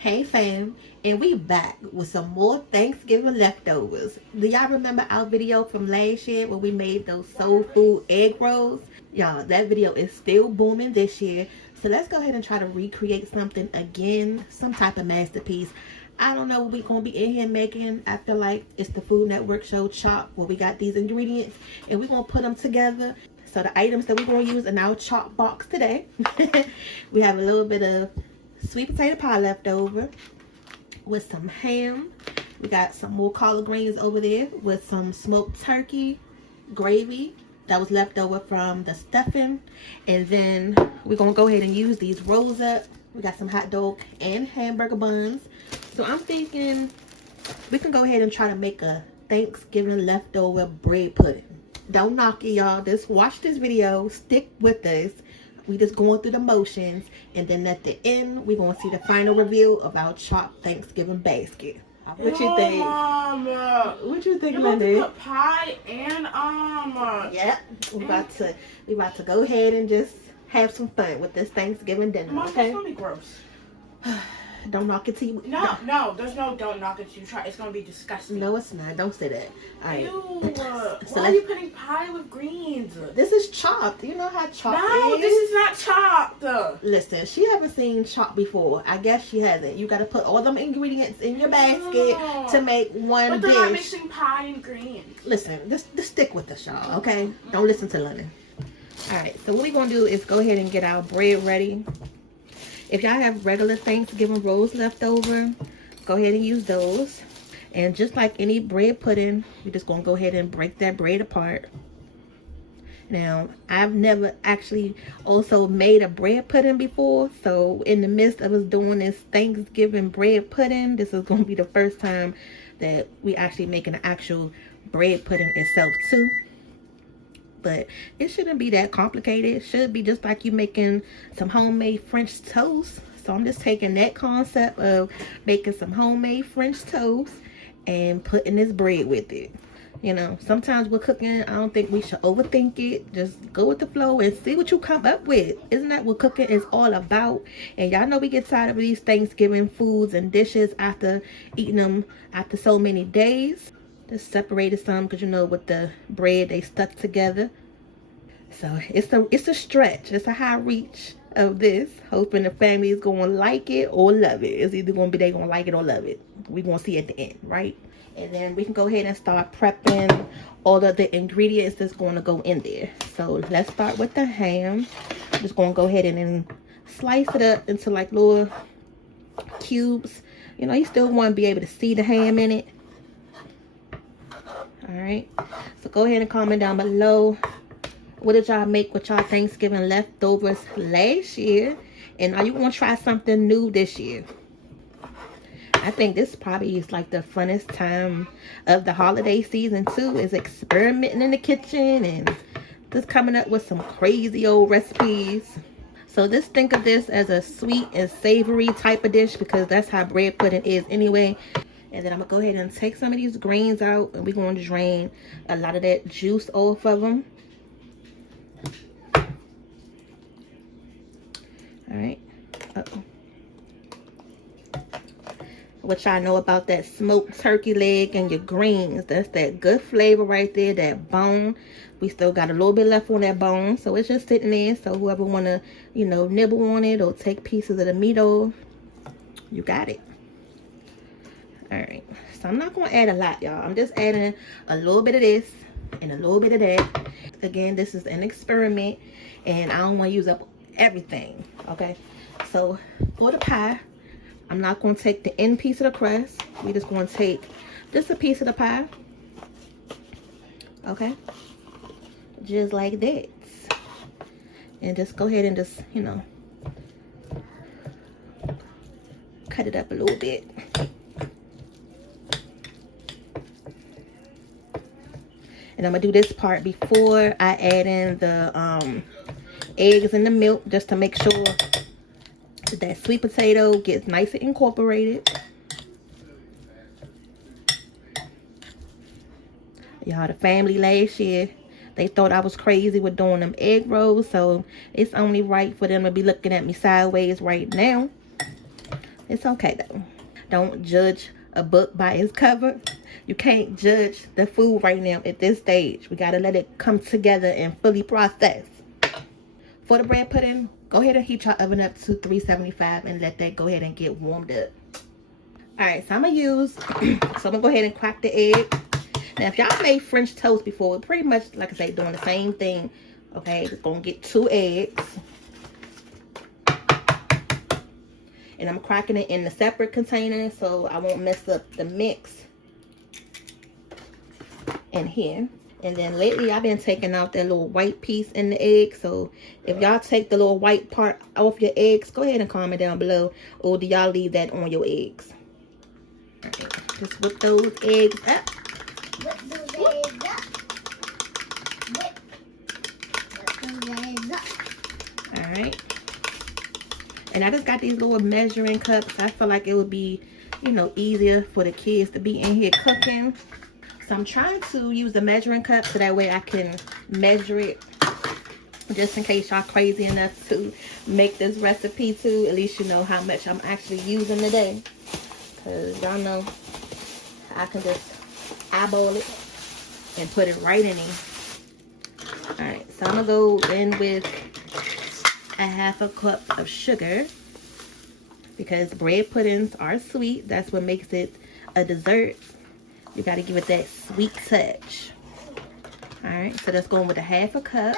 Hey fam, and we back with some more Thanksgiving leftovers. Do y'all remember our video from last year where we made those soul food egg rolls? Y'all, that video is still booming this year. So let's go ahead and try to recreate something again, some type of masterpiece. I don't know what we're going to be in here making. I feel like it's the Food Network show Chop where we got these ingredients and we're going to put them together. So the items that we're going to use in our chop box today, we have a little bit of sweet potato pie left over with some ham. We got some more collard greens over there with some smoked turkey gravy that was left over from the stuffing. And then we're gonna go ahead and use these rolls up. We got some hot dog and hamburger buns. So I'm thinking we can go ahead and try to make a Thanksgiving leftover bread pudding. Don't knock it, y'all. Just watch this video, stick with us. We just going through the motions, and then at the end we're gonna see the final reveal of our chopped Thanksgiving basket. What you think? Mama. What you think, You about Lindy? to put pie and Yeah, we about to go ahead and just have some fun with this Thanksgiving dinner. Mom, Okay? it's gonna be gross. Don't knock it till you. No, there's no don't knock it till you try. It's gonna be disgusting. No, it's not. Don't say that. All right. Ew. So Why are you putting pie with greens? This is chopped. You know how chopped No, is? this is not chopped. Listen, she haven't seen chopped before. I guess she hasn't. You got to put all them ingredients in your basket to make one But dish. they're not mixing pie and greens. Listen, just stick with us, y'all, okay? Don't listen to London. All right, so what we're going to do is go ahead and get our bread ready. If y'all have regular Thanksgiving rolls left over, go ahead and use those. And just like any bread pudding, we're just going to go ahead and break that bread apart. Now, I've never actually also made a bread pudding before. So in the midst of us doing this Thanksgiving bread pudding, this is going to be the first time that we actually making an actual bread pudding itself too. But it shouldn't be that complicated. It should be just like you making some homemade French toast. So I'm just taking that concept of making some homemade French toast and putting this bread with it. You know, sometimes with cooking, I don't think we should overthink it. Just go with the flow and see what you come up with. Isn't that what cooking is all about? And y'all know we get tired of these Thanksgiving foods and dishes after eating them after so many days. Just separated some because, you know, with the bread, they stuck together. So it's a stretch. It's a high reach of this. Hoping the family is going to like it or love it. It's either going to be they going to like it or love it. We're going to see at the end, right? And then we can go ahead and start prepping all of the ingredients that's going to go in there. So let's start with the ham. I'm just going to go ahead and then slice it up into like little cubes. You know, you still want to be able to see the ham in it. All right, so go ahead and comment down below, what did y'all make with y'all Thanksgiving leftovers last year, and are you gonna try something new this year? I think this probably is like the funnest time of the holiday season too, is experimenting in the kitchen and just coming up with some crazy old recipes. So just think of this as a sweet and savory type of dish, because that's how bread pudding is anyway. And then I'm going to go ahead and take some of these greens out, and we're going to drain a lot of that juice off of them. All right. Uh-oh. What y'all know about that smoked turkey leg and your greens? That's that good flavor right there, that bone. We still got a little bit left on that bone, so it's just sitting there. So whoever want to, you know, nibble on it or take pieces of the meat off, you got it. All right, so I'm not going to add a lot, y'all. I'm just adding a little bit of this and a little bit of that. Again, this is an experiment, and I don't want to use up everything, okay? So for the pie, I'm not going to take the end piece of the crust. We're just going to take just a piece of the pie, okay? Just like that. And just go ahead and just, you know, cut it up a little bit. And I'm going to do this part before I add in the eggs and the milk, just to make sure that sweet potato gets nice and incorporated. Y'all, the family last year, they thought I was crazy with doing them egg rolls. So it's only right for them to be looking at me sideways right now. It's okay though. Don't judge a book by its cover. You can't judge the food right now at this stage. We gotta let it come together and fully process. For the bread pudding, go ahead and heat your oven up to 375 and let that go ahead and get warmed up. Alright, so I'm gonna go ahead and crack the egg. Now if y'all made French toast before, pretty much like I say, doing the same thing. Okay, just gonna get 2 eggs. And I'm cracking it in a separate container so I won't mess up the mix in here. And then lately I've been taking out that little white piece in the egg. So if y'all take the little white part off your eggs, go ahead and comment down below. Or do y'all leave that on your eggs? Right, just whip those eggs up. Whip those eggs up. Whip those eggs up. Alright. And I just got these little measuring cups. I feel like it would be, you know, easier for the kids to be in here cooking. So I'm trying to use the measuring cup so that way I can measure it. Just in case y'all crazy enough to make this recipe too. At least you know how much I'm actually using today. Because y'all know I can just eyeball it and put it right in there. Alright, so I'm going to go in with a 1/2 cup of sugar. Because bread puddings are sweet. That's what makes it a dessert. You got to give it that sweet touch. Alright, so that's going with a 1/2 cup.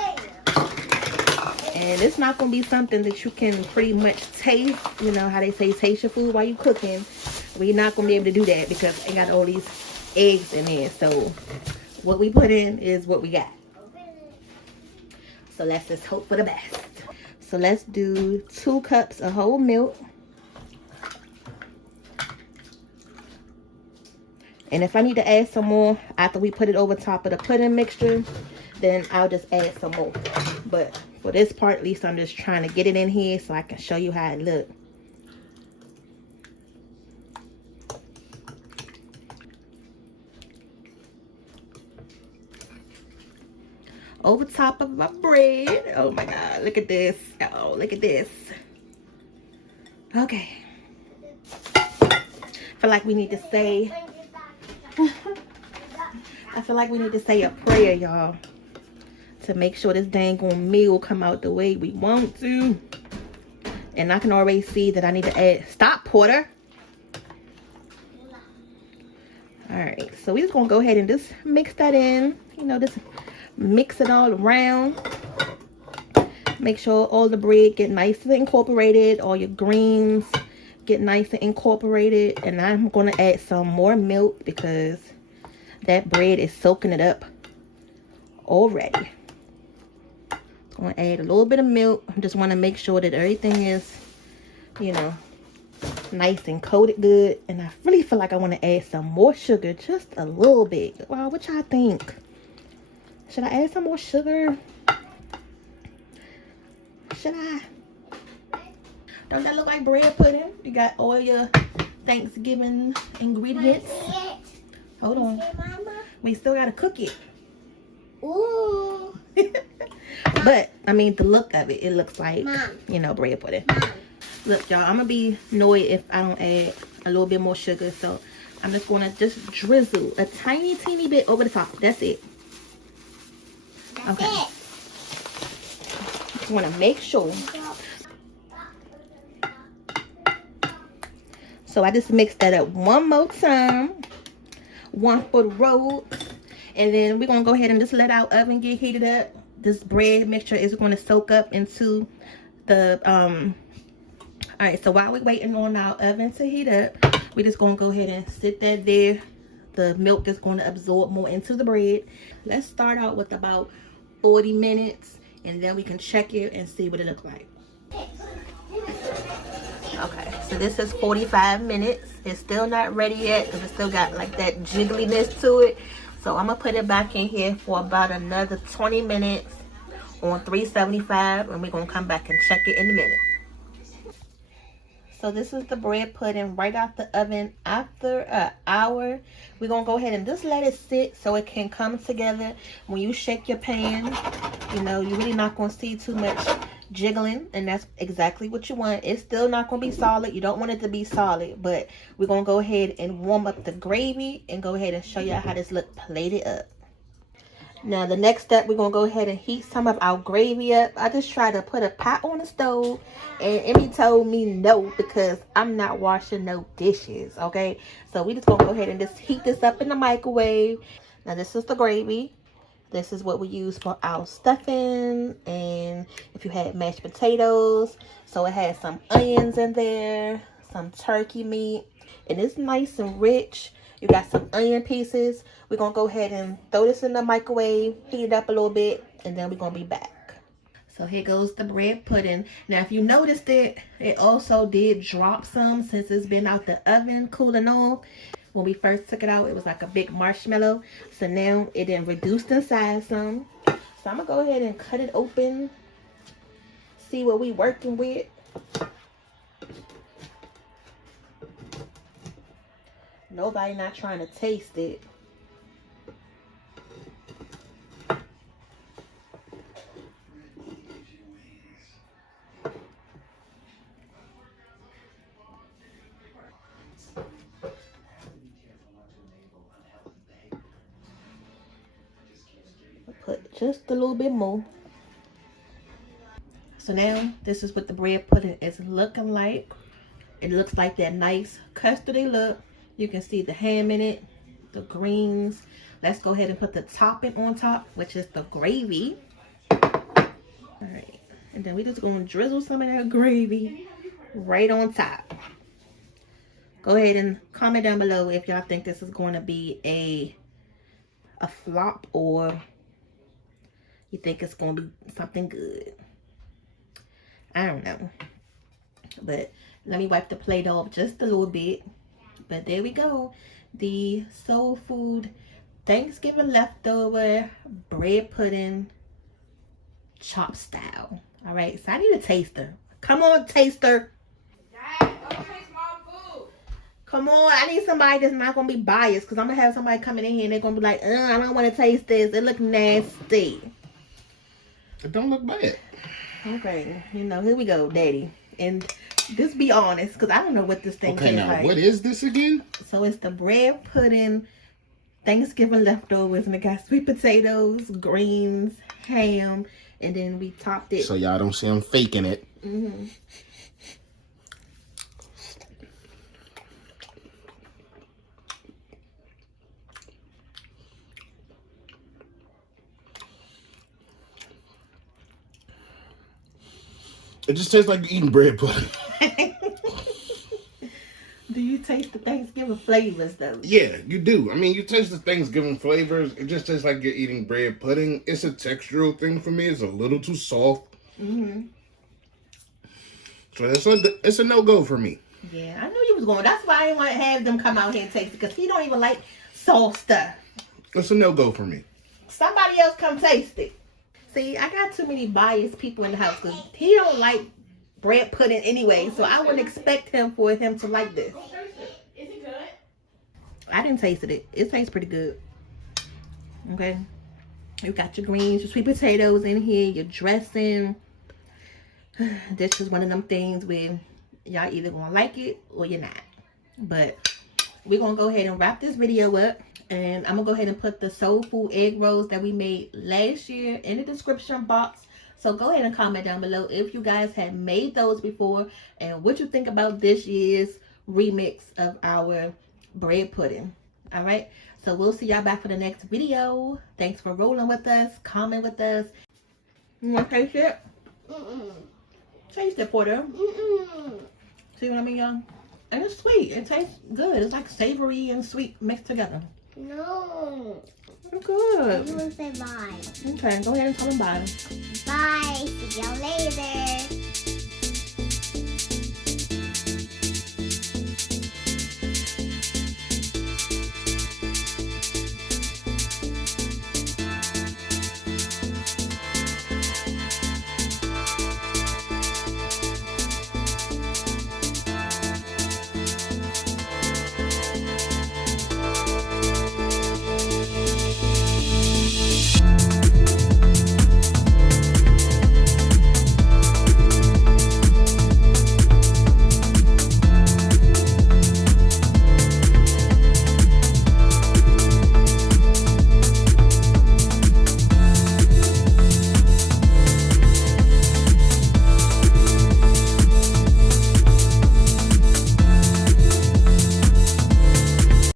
And it's not going to be something that you can pretty much taste. You know how they say taste your food while you cooking. We're not going to be able to do that because it got all these eggs in there. So what we put in is what we got. So let's just hope for the best. So let's do 2 cups of whole milk. And if I need to add some more after we put it over top of the pudding mixture, then I'll just add some more. But for this part, at least I'm just trying to get it in here so I can show you how it looks. Over top of my bread. Oh my God, look at this. Oh, look at this. Okay. I feel like we need to say a prayer, y'all, to make sure this dang on meal come out the way we want to. And I can already see that I need to add, stop, Porter. Alright, so we're just gonna go ahead and just mix that in. You know, just mix it all around. Make sure all the bread get nice and incorporated, all your greens get nice and incorporated. And I'm gonna add some more milk because that bread is soaking it up already. I'm gonna add a little bit of milk. I just want to make sure that everything is, you know, nice and coated good. And I really feel like I want to add some more sugar, just a little bit. Wow, what y'all think? Should I add some more sugar? Should I? Don't that look like bread pudding? You got all your Thanksgiving ingredients. Hold on. We still gotta cook it. Ooh. But I mean, the look of it, it looks like, you know, bread pudding. Look, y'all, I'm gonna be annoyed if I don't add a little bit more sugar. So I'm just gonna just drizzle a tiny, teeny bit over the top. That's it. Okay. Just want to make sure. So I just mixed that up one more time. One for the road. And then we're going to go ahead and just let our oven get heated up. This bread mixture is going to soak up into the, alright, so while we're waiting on our oven to heat up, we're just going to go ahead and sit that there. The milk is going to absorb more into the bread. Let's start out with about 40 minutes. And then we can check it and see what it looks like. Okay, so this is 45 minutes. It's still not ready yet because it still got like that jiggliness to it. So I'm going to put it back in here for about another 20 minutes on 375. And we're going to come back and check it in a minute. So this is the bread pudding right out the oven after an hour. We're going to go ahead and just let it sit so it can come together. When you shake your pan, you know, you're really not going to see too much jiggling, and that's exactly what you want. It's still not going to be solid. You don't want it to be solid, but we're going to go ahead and warm up the gravy and go ahead and show you how this look plated up. Now the next step, we're going to go ahead and heat some of our gravy up. I just tried to put a pot on the stove, and Emmy told me no because I'm not washing no dishes, okay? So we just going to go ahead and just heat this up in the microwave. Now this is the gravy. This is what we use for our stuffing, and if you had mashed potatoes. So it has some onions in there, some turkey meat, and it's nice and rich. You got some onion pieces. We're going to go ahead and throw this in the microwave, heat it up a little bit, and then we're going to be back. So here goes the bread pudding. Now, if you noticed it also did drop some since it's been out the oven cooling off. When we first took it out, it was like a big marshmallow. So now it done reduced in size some. So I'm going to go ahead and cut it open. See what we working with. Nobody not trying to taste it. Put just a little bit more. So now this is what the bread pudding is looking like. It looks like that nice custardy look. You can see the ham in it, the greens. Let's go ahead and put the topping on top, which is the gravy. All right, and then we just gonna drizzle some of that gravy right on top. Go ahead and comment down below if y'all think this is going to be a flop, or you think it's going to be something good. I don't know, but let me wipe the plate off just a little bit. But there we go, the soul food Thanksgiving leftover bread pudding chop style. All right, so I need a taster. Come on, taster. Dad, go taste my food. Come on, I need somebody that's not gonna be biased, because I'm gonna have somebody coming in here and they're gonna be like, I don't want to taste this. It look nasty. It don't look bad. Okay, you know, here we go, Daddy. And just be honest, because I don't know what this thing Okay, tastes now, like. what is this again? So it's the bread pudding Thanksgiving leftovers, and it got sweet potatoes, greens, ham, and then we topped it. So y'all don't see I'm faking it. Mm-hmm. It just tastes like eating bread pudding. Do you taste the Thanksgiving flavors though? Yeah, you do. I mean, you taste the Thanksgiving flavors. It just tastes like you're eating bread pudding. It's a textural thing for me. It's a little too soft. Mm-hmm. So it's a no-go for me. Yeah, I knew you was going. That's why I didn't want to have them come out here and taste it, because he don't even like soft stuff. It's a no-go for me. Somebody else come taste it. See, I got too many biased people in the house, because he don't like bread pudding anyway, so I wouldn't expect him to like this. Is it good? I didn't taste it. It tastes pretty good. Okay. You got your greens, your sweet potatoes in here, your dressing. This is one of them things where y'all either gonna like it or you're not. But we're gonna go ahead and wrap this video up. And I'm gonna go ahead and put the soul food egg rolls that we made last year in the description box. So go ahead and comment down below if you guys have made those before and what you think about this year's remix of our bread pudding. All right, so we'll see y'all back for the next video. Thanks for rolling with us, comment with us. You want to taste it? Taste it, Porter. See what I mean, y'all? And it's sweet. It tastes good. It's like savory and sweet mixed together. No. Good. You will say bye. Okay, go ahead and tell them bye. Bye. See y'all later.